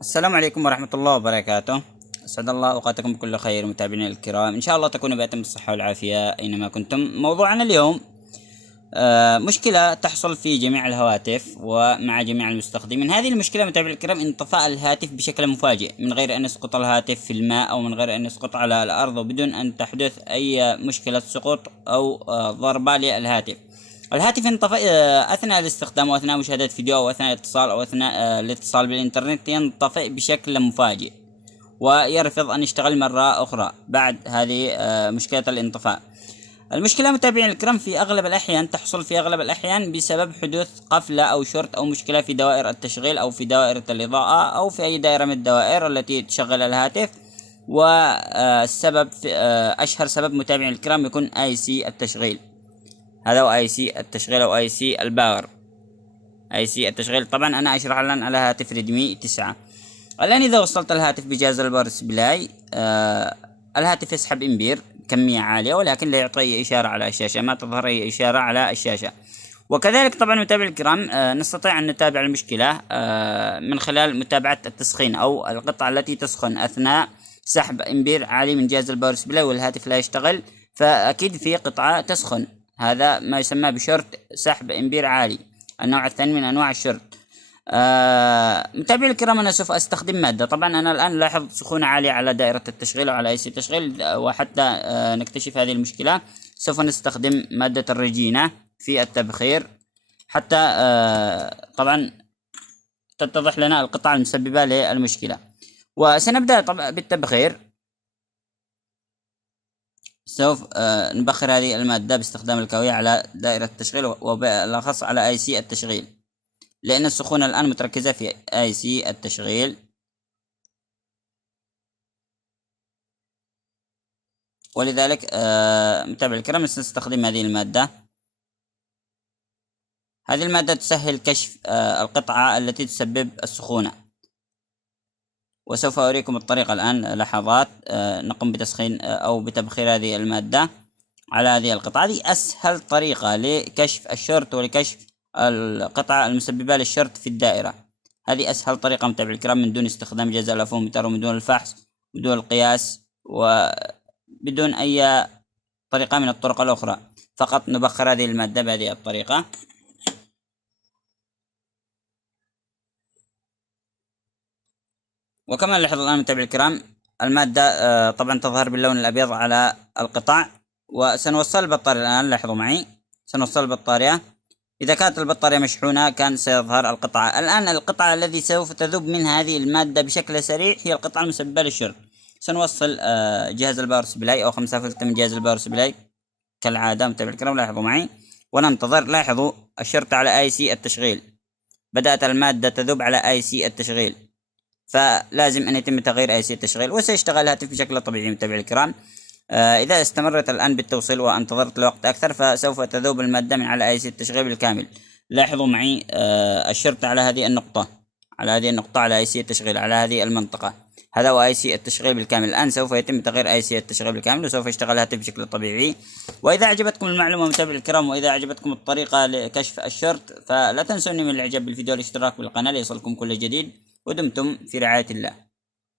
السلام عليكم ورحمة الله وبركاته. أسعد الله أوقاتكم بكل خير متابعينا الكرام، إن شاء الله تكونوا بأتم الصحة والعافية أينما كنتم. موضوعنا اليوم مشكلة تحصل في جميع الهواتف ومع جميع المستخدمين. هذه المشكلة متابعينا الكرام انطفاء الهاتف بشكل مفاجئ من غير أن يسقط الهاتف في الماء أو من غير أن يسقط على الأرض وبدون أن تحدث أي مشكلة سقوط أو ضربة للهاتف. الهاتف ينطفئ أثناء الاستخدام وأثناء مشاهدة فيديو أو أثناء الاتصال أو أثناء الاتصال بالإنترنت، ينطفئ بشكل مفاجئ ويرفض أن يشتغل مرة أخرى بعد هذه مشكلة الانطفاء. المشكلة متابعين الكرام في أغلب الأحيان تحصل في أغلب الأحيان بسبب حدوث قفلة أو شورت أو مشكلة في دوائر التشغيل أو في دوائر الإضاءة أو في أي دائرة من الدوائر التي تشغل الهاتف. والسبب أشهر سبب متابعين الكرام يكون اي سي التشغيل. هذا هو اي سي التشغيل او اي سي الباور. اي سي التشغيل طبعا انا اشرح الان على هاتف ريدمي 9. الان اذا وصلت الهاتف بجهاز الباور سبلاي الهاتف يسحب امبير كمية عالية ولكن لا يعطي أي إشارة على الشاشة، ما تظهر أي إشارة على الشاشة. وكذلك طبعا متابعي الكرام نستطيع أن نتابع المشكلة من خلال متابعة التسخين أو القطعة التي تسخن أثناء سحب امبير عالي من جهاز الباور سبلاي والهاتف لا يشتغل، فأكيد في قطعة تسخن. هذا ما يسمى بشورت سحب امبير عالي، النوع الثاني من انواع الشورت. متابعي الكرام، انا سوف استخدم مادة. طبعا انا الان لاحظ سخونة عالية على دائرة التشغيل او على اي سي التشغيل، وحتى نكتشف هذه المشكلة سوف نستخدم مادة الرجينة في التبخير حتى طبعا تتضح لنا القطع المسببة للمشكلة. وسنبدأ طبعا بالتبخير. سوف نبخر هذه المادة باستخدام الكاوية على دائرة التشغيل وبالأخص على اي سي التشغيل، لأن السخونة الآن متركزة في اي سي التشغيل. ولذلك متابعي الكرام سنستخدم هذه المادة. هذه المادة تسهل كشف القطعة التي تسبب السخونة، وسوف أريكم الطريقة الآن لحظات. نقوم بتسخين أو بتبخير هذه المادة على هذه القطعة. هذه أسهل طريقة لكشف الشورت ولكشف القطعة المسببة للشورت في الدائرة. هذه أسهل طريقة متابعي الكرام من دون استخدام جهاز الأفومتر ومن دون الفحص بدون القياس وبدون أي طريقة من الطرق الأخرى، فقط نبخر هذه المادة بهذه الطريقة. وكما نلاحظ الآن متابعي الكرام المادة طبعا تظهر باللون الأبيض على القطع. وسنوصل البطارية الآن، لاحظوا معي سنوصل البطارية. إذا كانت البطارية مشحونة كان سيظهر القطعة. الآن القطعة الذي سوف تذوب من هذه المادة بشكل سريع هي القطعة المسببة للشورت. سنوصل جهاز الباور سبلاي أو 5 فولت من جهاز الباور سبلاي كالعادة متابعي الكرام، لاحظوا معي وننتظر. لاحظوا الشرط على اي سي التشغيل، بدأت المادة تذوب على اي سي التشغيل، فلازم أن يتم تغيير اي سي التشغيل وسيشتغل الهاتف بشكل طبيعي متابعي الكرام. إذا استمرت الآن بالتوصيل وانتظرت لوقت أكثر فسوف تذوب المادة من على اي سي التشغيل بالكامل. لاحظوا معي الشرط على هذه النقطة، على هذه النقطة، على اي سي التشغيل، على هذه المنطقة. هذا هو اي سي التشغيل بالكامل. الآن سوف يتم تغيير اي سي التشغيل بالكامل وسوف يشتغل الهاتف بشكل طبيعي. وإذا عجبتكم المعلومة متابعي الكرام، وإذا عجبتكم الطريقة لكشف الشرط، فلا تنسوني من الإعجاب بالفيديو والاشتراك بالقناة ليصلكم كل جديد. ودمتم في رعاية الله.